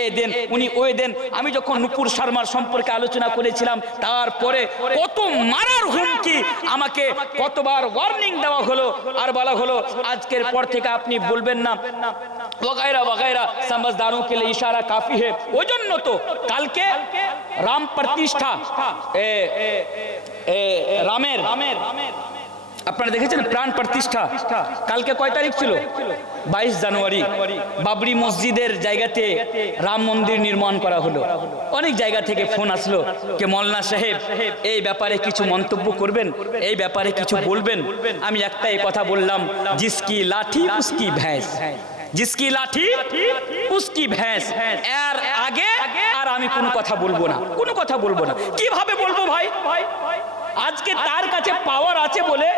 এই দেন উনি ওই দেন। আমি যখন নুপুর শর্মার সম্পর্কে আলোচনা করেছিলাম, তারপরে কত মারার হুমকি, আমাকে কতবার ওয়ার্নিং দেওয়া হলো, আর বলা হলো আজকের পর থেকে আপনি বলবেন না वगैरह वगैरह, समझदारों के लिए इशारा काफी है। ওই জন্য তো কালকে রাম প্রতিষ্ঠা, রামের আপনারা দেখেছেন প্রাণ প্রতিষ্ঠা, কালকে কয় তারিখ ছিল? 22 জানুয়ারি। বাবরি মসজিদের জায়গাতে রাম মন্দির নির্মাণ করা হলো। অনেক জায়গা থেকে ফোন আসলো যে মৌলানা সাহেব এই ব্যাপারে কিছু মন্তব্য করবেন, এই ব্যাপারে কিছু বলবেন। আমি একটাই কথা বললাম, জিসকি লাঠি উসকি ভैंस, जिसकी लाठी उसकी भैंस। এর আগে আর আমি কোনো কথা বলবো না, কোনো কথা বলবো না। কিভাবে বলবো ভাই? আজকে তার কাছে পাওয়ার আছে বলে,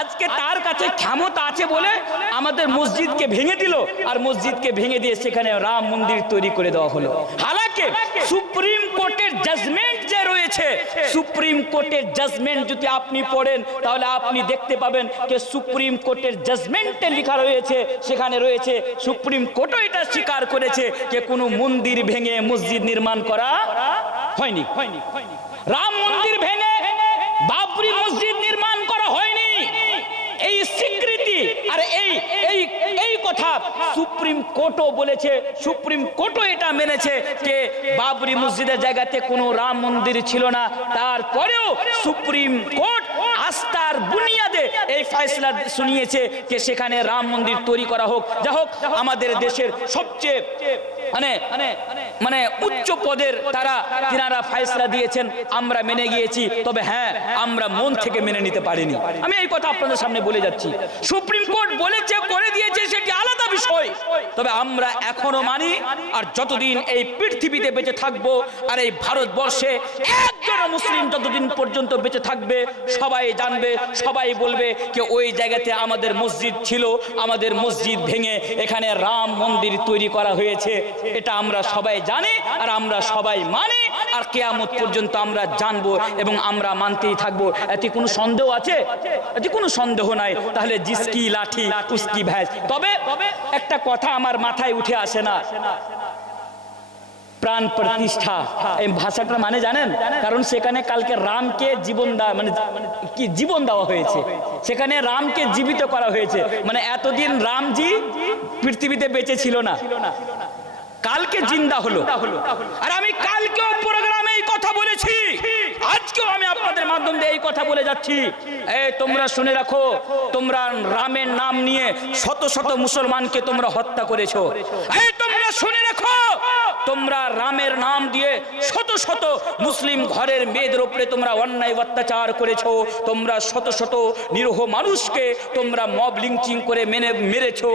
আজকে তার কাছে ক্ষমতা আছে বলে আমাদের মসজিদকে ভেঙে দিল, আর মসজিদকে ভেঙে দিয়ে সেখানে রাম মন্দির তৈরি করে দেওয়া হলো। হালাকি সুপ্রিম কোর্টের জাজমেন্ট যে রয়েছে, সুপ্রিম কোর্টের জাজমেন্ট যদি আপনি পড়েন তাহলে আপনি দেখতে পাবেন যে সুপ্রিম কোর্টের জাজমেন্টে লেখা রয়েছে, সেখানে রয়েছে সুপ্রিম কোর্টও এটা স্বীকার করেছে যে কোনো মন্দির ভেঙে মসজিদ নির্মাণ করা হয়নি। রাম মন্দির ভেঙে বাবরি মসজিদ নির্মাণ করা হয়নি, এই স্বীকৃতি আর এই কথা সুপ্রিম কোর্টও বলেছে, সুপ্রিম কোর্টও এটা মেনেছে যে বাবরি মসজিদের জায়গাতে কোনো রাম মন্দির ছিল না। তারপরেও সুপ্রিম কোর্ট আস্থার বুনিয়াদে এই ফয়সালা শুনিয়েছে যে সেখানে রাম মন্দির তৈরি করা হোক। যা হোক, আমাদের দেশের সবচেয়ে মানে উচ্চ পদের তিনারা ফয়সালা দিয়েছেন, আমরা মেনে গিয়েছি। তবে হ্যাঁ, আমরা মন থেকে মেনে নিতে পারিনি। আমি এই কথা আপনাদের সামনে বলে যাচ্ছি, সুপ্রিম কোর্ট বলেছে, করে দিয়েছে, সেটি আলাদা বিষয়। তবে আমরা এখনো মানি, আর যতদিন এই পৃথিবীতে বেঁচে থাকবো, আর এই ভারতবর্ষে একজন মুসলিম যতদিন পর্যন্ত বেঁচে থাকবে, সবাই জানবে, সবাই বলবে যে ওই জায়গাতে আমাদের মসজিদ ছিল, আমাদের মসজিদ ভেঙে এখানে রাম মন্দির তৈরি করা হয়েছে। এটা আমরা সবাই জানি, আর আমরা সবাই মানি, আর কিয়ামত পর্যন্ত আমরা জানবো এবং আমরা মানতেই থাকবো। এতে কোনো সন্দেহ আছে? এতে কোনো সন্দেহ নাই। তাহলে জিসকি লাঠি উসকি ভैंस। তবে একটা কথা আমার মাথায় উঠে আসে না, প্রাণ প্রতিষ্ঠা এই ভাষাটা মানে জানেন? কারণ সেখানে কালকে রামকে জীবন দেওয়া হয়েছে, সেখানে রামকে জীবিত করা হয়েছে। মানে এতদিন রামজি পৃথিবীতে বেঁচে ছিল না, কালকে জিন্দা হলো। আর আমি কালকেও প্রোগ্রামে এই কথা বলেছি, আজকেও আমি আপনাদের মাধ্যম দিয়ে এই কথা বলে যাচ্ছি। এই তোমরা শুনে রাখো, তোমরা রামের নাম নিয়ে শত শত মুসলমানকে তোমরা হত্যা করেছো। এই তোমরা শুনে রাখো, তোমরা রামের নাম দিয়ে শত শত মুসলিম ঘরের মেয়েদের উপরে তোমরা অন্যায় অত্যাচার করেছো। তোমরা শত শত নিরীহ মানুষকে তোমরা মব লিঞ্চিং করে মেরেছো।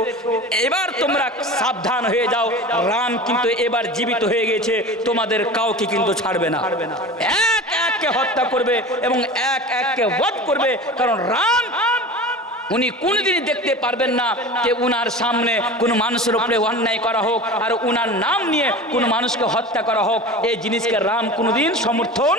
এবার তোমরা সাবধান হয়ে যাও, রাম কিন্তু এবার জীবিত হয়ে গেছে, তোমাদের কাউকে কিন্তু ছাড়বে না। এক এককে হত্যা করবে এবং এক এককে বধ করবে। কারণ রাম উনি কোনদিনই দেখতে পারবেন না যে উনার সামনে কোনো মানুষের উপরে অন্যায় করা হোক, আর উনার নাম নিয়ে কোনো মানুষকে হত্যা করা হোক। এই জিনিসকে রাম কোনোদিন সমর্থন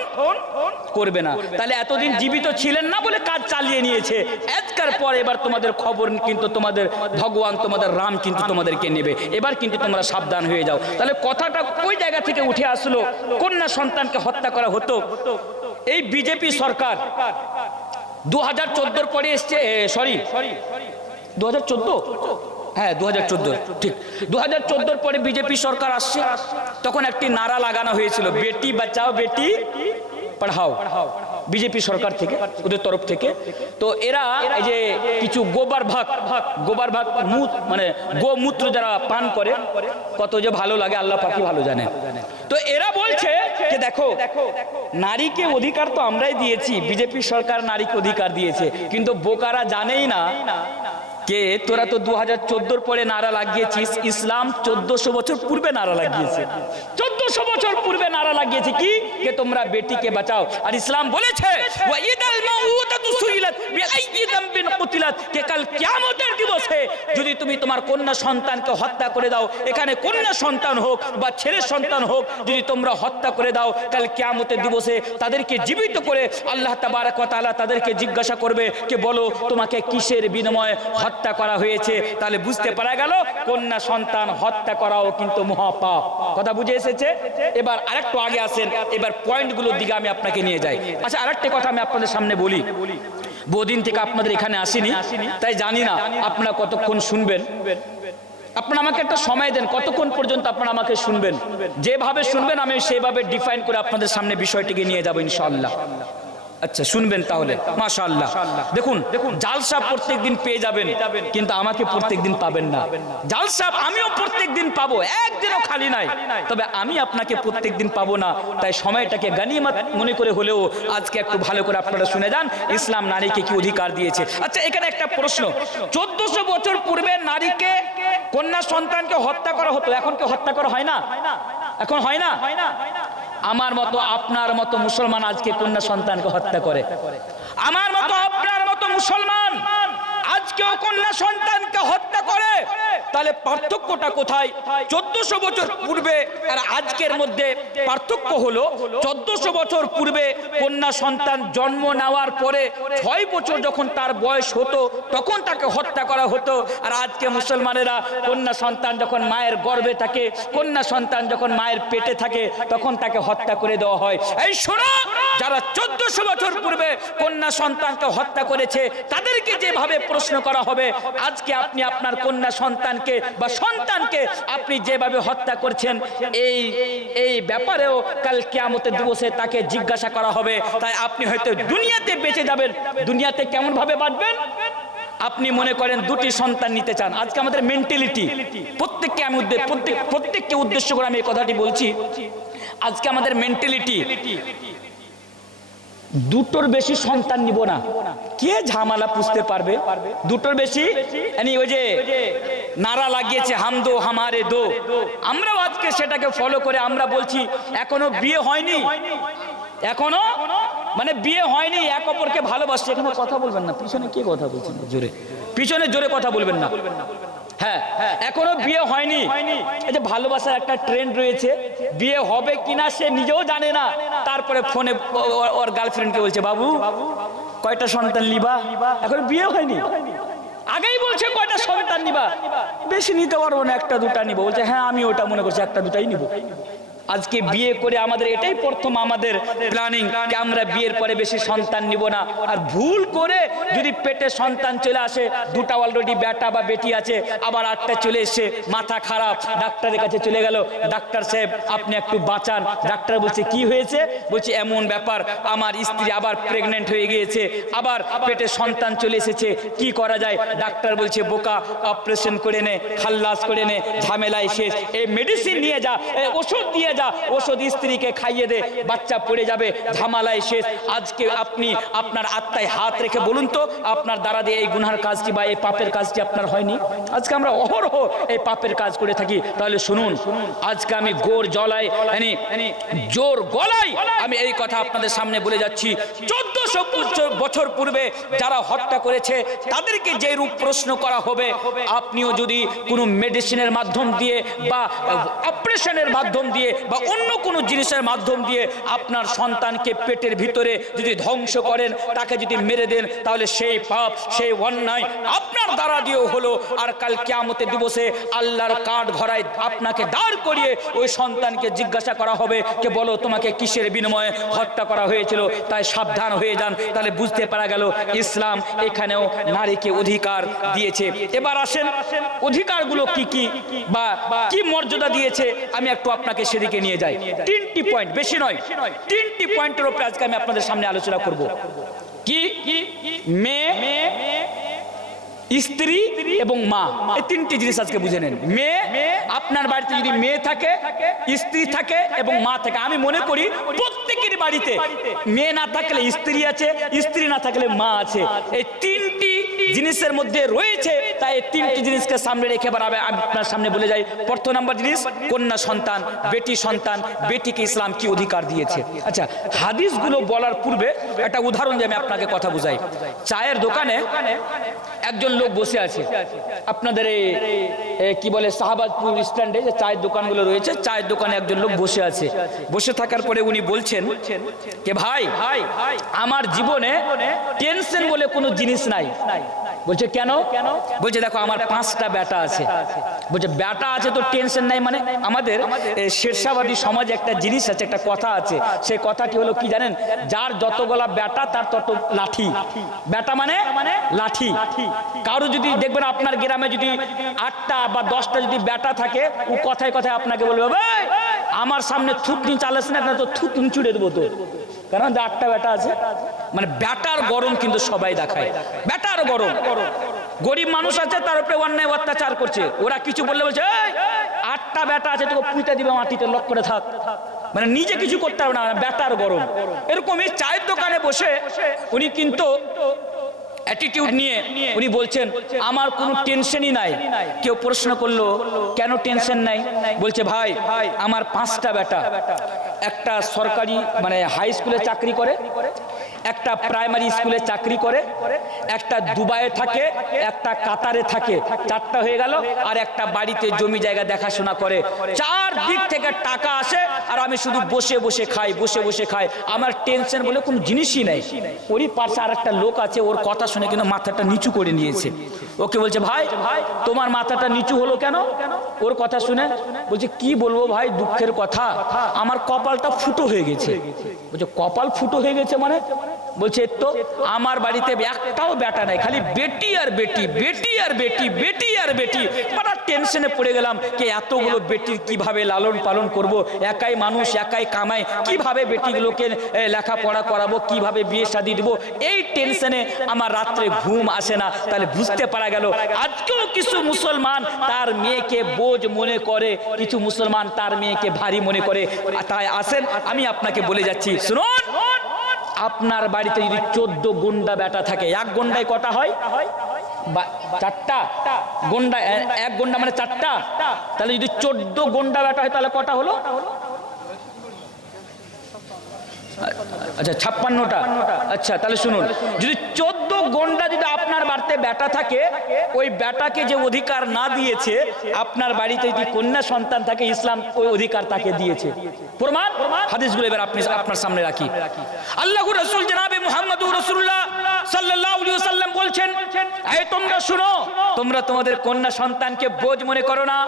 করবে না। তাহলে এতদিন জীবিত ছিলেন না বলে কাজ চালিয়ে নিয়েছে। আজকের পর এবার তোমাদের খবর কিন্তু তোমাদের ভগবান, তোমাদের রাম কিন্তু তোমাদেরকে নেবে। এবার কিন্তু তোমরা সাবধান হয়ে যাও। তাহলে কথাটা ওই জায়গা থেকে উঠে আসলো, কন্যা সন্তানকে হত্যা করা হতো। এই বিজেপি সরকার 2014 পরে এসছে, সরি 2014, হ্যাঁ 2014, ঠিক 2014 পরে বিজেপি সরকার আসছে। তখন একটি নারা লাগানো হয়েছিল, বেটি বাঁচাও বেটি পড়াও, বিজেপি সরকার থেকে, ওদের তরফ থেকে। তো এরা এই যে কিছু গোবার ভাগ মানে গোমূত্র যারা পান করে, কত যে ভালো লাগে আল্লাহ পাকি ভালো জানে। তো এরা বলছে যে দেখো, নারীকে অধিকার তো আমরাই দিয়েছি, বিজেপি সরকার নারীকে অধিকার দিয়েছে, কিন্তু বোকারা জানেই না কে তোরা তো 2014 পরে নারা লাগিয়েছিস, ইসলাম 1400 বছর পূর্বে নারা লাগিয়েছে, 1400 বছর পূর্বে নারা লাগিয়েছে কি যে তোমরা বেটিকে বাঁচাও। আর ইসলাম বলেছে ওয়াইদাল মাউতাতু কুতিলাত বিআইয়ি যামবিন কুতিলাত, কে কাল কিয়ামতের দিবসে যদি তুমি তোমার কন্যা সন্তানকে হত্যা করে দাও, এখানে কন্যা সন্তান হোক বা ছেলে সন্তান হোক, যদি তোমরা হত্যা করে দাও, কাল কিয়ামতের দিবসে তাদেরকে জীবিত করে আল্লাহ তাবারক ওয়া তাআলা তাদেরকে জিজ্ঞাসা করবে যে বলো তোমাকে কিসের বিনিময়ে হত্যা করা হয়েছে। তাহলে বুঝতে পারা গেল কন্যা সন্তান হত্যা করাও কিন্তু মহাপাপ। কথা বুঝে এসেছে? এবার আরেকটু আগে আসেন, এবার পয়েন্টগুলোর দিকে আমি আপনাকে নিয়ে যাই। আচ্ছা, আরেকটা কথা আমি আপনাদের সামনে বলি। বহুদিন থেকে আপনাদের এখানে আসিনি, তাই জানি না আপনারা কতক্ষণ শুনবেন। আপনারা আমাকে একটা সময় দেন, কতক্ষণ পর্যন্ত আপনারা আমাকে শুনবেন। যেভাবে শুনবেন আমি সেভাবে ডিফাইন করে আপনাদের সামনে বিষয়টিকে নিয়ে যাব ইনশাআল্লাহ। আচ্ছা, শুনবেন তাহলে? মাশাআল্লাহ। দেখুন, জালসা প্রত্যেকদিন পেয়ে যাবেন, কিন্তু আমাকে প্রত্যেকদিন পাবেন না। জালসা আমিও প্রত্যেকদিন পাবো, একদিনও খালি নাই, তবে আমি আপনাকে প্রত্যেকদিন পাবো না। তাই সময়টাকে গনিমত মনে করে হলেও আজকে একটু ভালো করে আপনারা শুনে যান ইসলাম নারীকে কি অধিকার দিয়েছে। আচ্ছা, এখানে একটা প্রশ্ন, 1400 বছর পূর্বে নারীকে কন্যা সন্তানকে হত্যা করা হতো, এখন কি হত্যা করা হয় না? এখন হয় না? আমার মতো আপনার মতো মুসলমান আজকে কন্যা সন্তানকে হত্যা করে। আমার মতো আপনার মতো মুসলমান আজকেও কন্যা সন্তানকে হত্যা করে। তাহলে পার্থক্যটা কোথায়? 1400 বছর পূর্বে আর আজকের মধ্যে পার্থক্য হলো 1400 বছর পূর্বে কন্যা সন্তান জন্ম নেওয়ার পরে 6 বছর যখন তার বয়স হতো তখন তাকে হত্যা করা হতো। আর আজকে মুসলমানেরা কন্যা সন্তান যখন মায়ের গর্ভে থাকে, কন্যা সন্তান যখন মায়ের পেটে থাকে, তখন তাকে হত্যা করে দেওয়া হয়। এই শোনো, যারা 1400 বছর পূর্বে কন্যা সন্তানকে হত্যা করেছে তাদেরকে যেভাবে প্রশ্ন করা হবে, আজকে আপনি আপনার কন্যা সন্তানকে বা সন্তানকে আপনি যেভাবে হত্যা করছেন, এই ব্যাপারেও কাল কিয়ামতের দিবসে তাকে জিজ্ঞাসা করা হবে। তাই আপনি হয়তো দুনিয়াতে বেঁচে যাবেন, দুনিয়াতে কেমন ভাবে বাঁচবেন? আপনি মনে করেন দুটি সন্তান নিতে চান। আজকে আমাদের মেন্টালিটি, প্রত্যেককে আমি প্রত্যেককে উদ্দেশ্য করে আমি এই কথাটি বলছি। আজকে আমাদের মেন্টালিটি দুটোর বেশি সন্তান নিব না। কে ঝামেলা পুষতে পারবে? দুটোর বেশি ওই যে নারা লাগিয়েছে হাম দো হামারে দো, আমরাও আজকে সেটাকে ফলো করে আমরা বলছি এখনো বিয়ে হয়নি, এখনো মানে বিয়ে হয়নি, এক অপরকে ভালোবাসছে। এখানে কথা বলবেন না, পিছনে কে কথা বলছেন? জোরে, পিছনে জোরে কথা বলবেন না। হ্যাঁ, এখনো বিয়ে হয়নি। এই যে ভালোবাসার একটা ট্রেন্ড রয়েছে, বিয়ে হবে কিনা সে নিজেও জানে না, তারপরে ফোনে ওর গার্লফ্রেন্ডকে বলছে বাবু কয়টা সন্তান নিবা? এখন বিয়ে হয়নি, আগেই বলছে কয়টা সন্তান নিবা? বেশি নিতে পারবো না, একটা দুটা নিবো। বলছে হ্যাঁ আমি ওটা মনে করছি একটা দুটাই নিবো। আজকে বিয়ে করে আমাদের এটাই প্রথম আমাদের প্ল্যানিং যে আমরা বিয়ের পরে বেশি সন্তান নিব না। আর ভুল করে যদি পেটে সন্তান চলে আসে, দুটা অলরেডি বেটা বা বেটি আছে, আবার আটটা চলে এসে মাথা খারাপ, ডাক্তারের কাছে চলে গেল, ডাক্তার সাহেব আপনি একটু বাঁচান। ডাক্তার বলছে কি হয়েছে? বলছে এমন ব্যাপার, আমার স্ত্রী আবার প্রেগনেন্ট হয়ে গিয়েছে, আবার পেটে সন্তান চলে এসেছে, কি করা যায়? ডাক্তার বলছে বোকা, অপারেশন করে নে, খাল্লাস করে নে, ঝামেলায় শেষ, এই মেডিসিন নিয়ে যা, ওষুধ দিয়ে যা, ওষুধ স্ত্রীকে খাইয়ে দে, বাচ্চা পড়ে যাবে, ঝামেলায় শেষ। আজকে আপনি আপনার আত্মায় হাত রেখে বলুন তো আপনার দ্বারা দিয়ে এই গুনার কাজটি বা এই পাপের কাজটি আপনার হয়নি? আজকে আমরা অহরহ এই পাপের কাজ করে থাকি। তাহলে শুনুন, আজকে আমি জোর গলায় আমি এই কথা আপনাদের সামনে বলে যাচ্ছি, 1400 বছর পূর্বে যারা হত্যা করেছে তাদেরকে যে রূপ প্রশ্ন করা হবে, আপনিও যদি কোনো মেডিসিনের মাধ্যম দিয়ে বা অপারেশনের মাধ্যম দিয়ে বা অন্য কোনো জিনিসের মাধ্যম দিয়ে আপনার সন্তানকে পেটের ভিতরে যদি ধ্বংস করেন, তাকে যদি মেরে দেন, তাহলে সেই পাপ, সেই অন্যায় আপনার দ্বারা দিয়েও হলো। আর কাল কিয়ামতের দিবসে আল্লাহর কাঠ ঘরায় আপনাকে দাঁড় করিয়ে ওই সন্তানকে জিজ্ঞাসা করা হবে যে বলো তোমাকে কিসের বিনিময়ে হত্যা করা হয়েছিল। তাই সাবধান হয়ে যান। তাহলে বুঝতে পারা গেল ইসলাম এখানেও নারীকে অধিকার দিয়েছে। এবার আসেন অধিকারগুলো কি কি বা কি মর্যাদা দিয়েছে, আমি একটু আপনাকে সেদিকে নিয়ে যাই। 3টি পয়েন্ট, বেশি নয়, 3টি পয়েন্টের উপরে আজকে আমি আপনাদের সামনে আলোচনা করব। কি? মেয়ে স্ত্রী এবং মা, এই তিনটি জিনিস আজকে বুঝে নেন। মেয়ে, আপনার বাড়িতে যদি মেয়ে থাকে, স্ত্রী থাকে এবং মা থাকে, আমি মনে করি প্রত্যেকের বাড়িতে মেয়ে না থাকলে স্ত্রী আছে, স্ত্রী না থাকলে মা আছে। এই তিনটি জিনিসের মধ্যে রয়েছে, তাই এই তিনটি জিনিসকে সামনে রেখে এবার আমি আপনার সামনে বলে যাই। প্রথম নাম্বার জিনিস কন্যা সন্তান, বেটি সন্তান, বেটিকে ইসলাম কি অধিকার দিয়েছে। আচ্ছা, হাদিসগুলো বলার পূর্বে একটা উদাহরণ দিয়ে আমি আপনাকে কথা বুঝাই। চায়ের দোকানে একজন লোক বসে আছে, আপনাদের কি বলে শাহবাজপুর স্ট্যান্ডে যে চায়ের দোকানগুলো রয়েছে, চায়ের দোকানে একজন লোক বসে আছে। বসে থাকার পরে উনি বলছেন যে ভাই, আমার জীবনে টেনশন বলে কোনো জিনিস নাই। বলছে কেন? বলছে দেখো আমার 5টা বেটা আছে। বলছে বেটা আছে তো টেনশন নাই মানে? আমাদের শেরশাবাদী সমাজে একটা জিনিস আছে, একটা কথা আছে, সেই কথাটি হলো কি জানেন? যার যতগুলা বেটা তার তত লাঠি। বেটা মানে লাঠি। কারো যদি দেখবেন আপনার গ্রামে যদি 8টা বা 10টা যদি বেটা থাকে, ও কথায় কথায় আপনাকে বলবে ভাই আমার সামনে থুতনি চালাস না, তো থুতনি চুড়ে দেবো তো, কারণ 8টা বেটা আছে। মানে বেটার গরম কিন্তু সবাই দেখায়, বেটার গরম। গরিব মানুষ আছে, তার উপরে অন্যায় অত্যাচার করছে, ওরা কিছু বললে বলছে 8টা বেটা আছে তোকে পুঁতে দিবে মাটিতে, লক করে থাক। মানে নিজে কিছু করতে হবে না, বেটার গরম। এরকমই চায়ের দোকানে বসে উনি কিন্তু অ্যাটিটিউড নিয়ে উনি বলছেন আমার কোনো টেনশনই নাই। কেউ প্রশ্ন করলো কেন টেনশন নাই? বলছে ভাই আমার 5টা বেটা, একটা সরকারি মানে হাই স্কুলে চাকরি করে, একটা প্রাইমারি স্কুলে চাকরি করে, একটা দুবাইয়ে থাকে, একটা কাতারে থাকে, 4টা হয়ে গেল। আর একটা বাড়িতে জমি জায়গা দেখাশোনা করে। 4 দিক থেকে টাকা আসে, আর আমি শুধু বসে বসে খাই, বসে বসে খাই। আমার টেনশন বলে কোনো জিনিসই নাই। ওরই পাশে আর একটা লোক আছে, ওর কথা শুনে কিন্তু মাথাটা নিচু করে নিয়েছে। ওকে বলছে ভাই তোমার মাথাটা নিচু হলো কেন? ওর কথা শুনে বলছে কি বলবো ভাই, দুঃখের কথা, আমার কপালটা ফুটো হয়ে গেছে। বলছে কপাল ফুটো হয়ে গেছে মানে? বলছে তো আমার বাড়িতে একটাও বেটা নাই, খালি বেটি আর বেটি, বেটি আর বেটি, বেটি আর বেটি। বড় টেনশনে পড়ে গেলাম যে এতগুলো বেটির কিভাবে লালন পালন করব, একাই মানুষ, একাই কামাই, কিভাবে বেটিগুলোকে লেখাপড়া করাবো, কিভাবে বিয়ে শাদী দিব, এই টেনশনে আমার রাত্রে ঘুম আসে না। তাহলে বুঝতে পারা গেল আজকেও কিছু মুসলমান তার মেয়েকে বোঝ মনে করে, কিছু মুসলমান তার মেয়েকে ভারী মনে করে। তাই আসেন আমি আপনাকে বলে যাচ্ছি, শুনুন, আপনার বাড়িতে যদি 14 গুন্ডা বেটা থাকে, এক গুন্ডায় কটা হয়? 4টা গুন্ডা, এক গুন্ডা মানে 4টা। তাহলে যদি 14 গুন্ডা বেটা হয় তাহলে কটা হলো? আচ্ছা 56টা। আচ্ছা তাহলে শুনুন, যদি 14 গুন্ডা যদি আপনার বাড়িতে বেটা থাকে, ওই বেটাকে যে অধিকার না দিয়েছে, আপনার বাড়িতে যদি কন্যা সন্তান থাকে, ইসলাম ওই অধিকার তাকে দিয়েছে। প্রমাণ হাদিসগুলো এবার আপনি আপনার সামনে রাখি। আল্লাহর রাসূল জনাবে মুহাম্মদুর রাসূলুল্লাহ সাল্লাল্লাহু আলাইহি ওয়াসাল্লাম বলছেন, এই তোমরা শুনো, তোমরা তোমাদের কন্যা সন্তানকে বোঝ মনে করো না,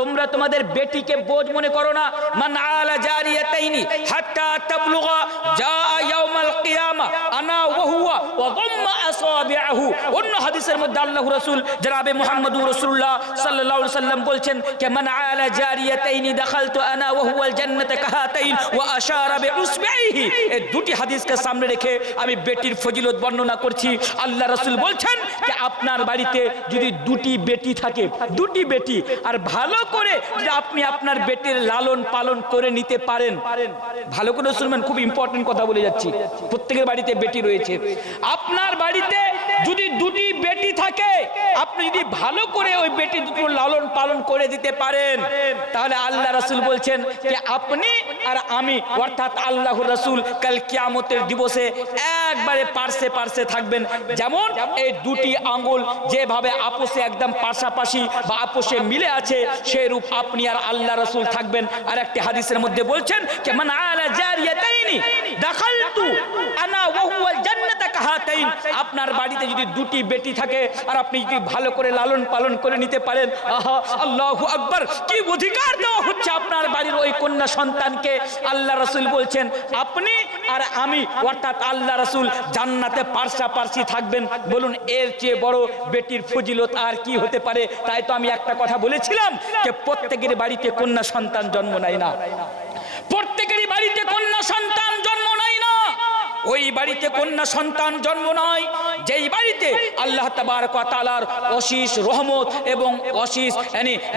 তোমরা তোমাদের বেটিকে বোঝ মনে করো না। মান আলা জারিয়াতাইনি হাত্তা তাবলুগা জা ইয়াউমাল কিয়ামা আনা ওয়া হুয়া ওয়া দাম্মা আসাবিহু। অন্য হাদিসের মধ্যে আল্লাহর রাসূল জনাবে মুহাম্মদুর রাসূলুল্লাহ সাল্লাল্লাহু আলাইহি ওয়াসাল্লাম বলছেন কে মান আলা জারিয়াতাইনি দাখালতু আনা ওয়া হুয়াল জান্নাতা কাহাতাইন ওয়া আশারা বিউসবিহি। এই দুটি হাদিসকে সামনে রেখে আমি বেটির ফজিলত বর্ণনা করছি। আল্লাহ রাসূল বলছেন যে আপনার বাড়িতে যদি 2টি বেটি থাকে, 2টি বেটি, আর ভালো করে যদি আপনি আপনার বেটির লালন পালন করে নিতে পারেন, ভালো করে শুনবেন, খুব ইম্পর্টেন্ট কথা বলে যাচ্ছি, প্রত্যেকের বাড়িতে বেটি রয়েছে। আপনার বাড়িতে যদি 2টি বেটি থাকে, আপনি যদি ভালো করে ওই বেটি দুটো লালন পালন করে দিতে পারেন, তাহলে আল্লাহ রাসূল বলছেন যে আপনি আর আমি, অর্থাৎ আল্লাহর রাসূল কাল কিয়ামতের দিবসে একবারে পার্শ্বে পার্শ্বে থাকবেন। যেমন এই 2টি আঙ্গুল যেভাবে আপোষে একদম পাশাপাশি বা আপোষে মিলে আছে, সেই রূপ আপনি আর আল্লাহ রাসূল থাকবেন। আর একটি হাদিসের মধ্যে বলছেন যে মান আলা জারিয়াতাইনি দাখালতু আনা ওয়া হুয়াল জান্নাতা কাহাতাইন। আপনার বাড়িতে যদি 2টি বেটি থাকে আর আপনি যদি ভালো করে লালন পালন করে নিতে পারেন, আহা আল্লাহু আকবার, কি অধিকার দেওয়া হচ্ছে আপনার বাড়ির ওই কন্যা সন্তানকে। আল্লাহ রাসূল বলছেন আপনি আর আমি, অর্থাৎ আল্লাহ রাসূল জান্নাতে পাশাপাশি থাকবেন। বলুন এর চেয়ে বড় বেটির ফজিলত আর কি হতে পারে? তাই তো আমি একটা কথা বলেছিলাম যে প্রত্যেকের বাড়িতে কন্যা সন্তান জন্ম নেয় না, প্রত্যেকেরই বাড়িতে কন্যা সন্তান জন্ম নেয় না। ওই বাড়িতে কন্যা সন্তান জন্ম নয় যেই বাড়িতে আল্লাহ তাবারক ওয়া তাআলার অশেষ রহমত এবং অশেষ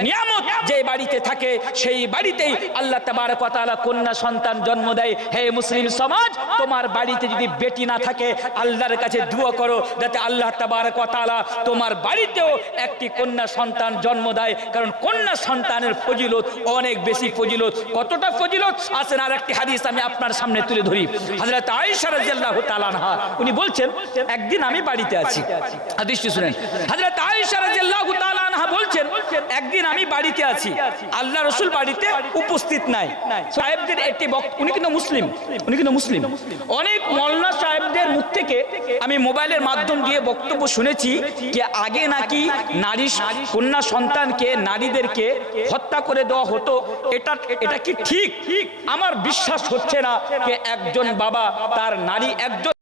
নিয়ামত যে বাড়িতে থাকে, সেই বাড়িতেই আল্লাহ তাবারক ওয়া তাআলা কন্যা সন্তান জন্ম দেয়। হে মুসলিম সমাজ, তোমার বাড়িতে যদি বেটি না থাকে, আল্লাহর কাছে দোয়া করো যাতে আল্লাহ তাবারক ওয়া তাআলা তোমার বাড়িতেও একটি কন্যা সন্তান জন্ম দেয়, কারণ কন্যা সন্তানের ফজিলত অনেক বেশি ফজিলত। কতটা ফজিলত আসেন, আর একটি হাদিস আমি আপনার সামনে তুলে ধরি। হযরত আয়েশা রাদিয়াল্লাহু তাআলা আনহা উনি বলছেন, একদিন আমি বাড়িতে আছি, হাদিসটি শুনেন। হযরত আয়েশা রাদিয়াল্লাহু তাআলা আনহা বলছেন, একদিন আমি বাড়িতে আছি, আল্লাহ রাসূল বাড়িতে উপস্থিত নাই। সাহেবদের একটি উনি কিন্তু মুসলিম, অনেক মোল্লা সাহেবদের মুখ থেকে আমি মোবাইলের মাধ্যম দিয়ে বক্তব্য শুনেছি যে আগে নাকি নারী কন্যা সন্তানকে নারীদেরকে হত্যা করে দেওয়া হতো। এটা কি ঠিক? আমার বিশ্বাস হচ্ছে না যে একজন বাবা তার নারী একজন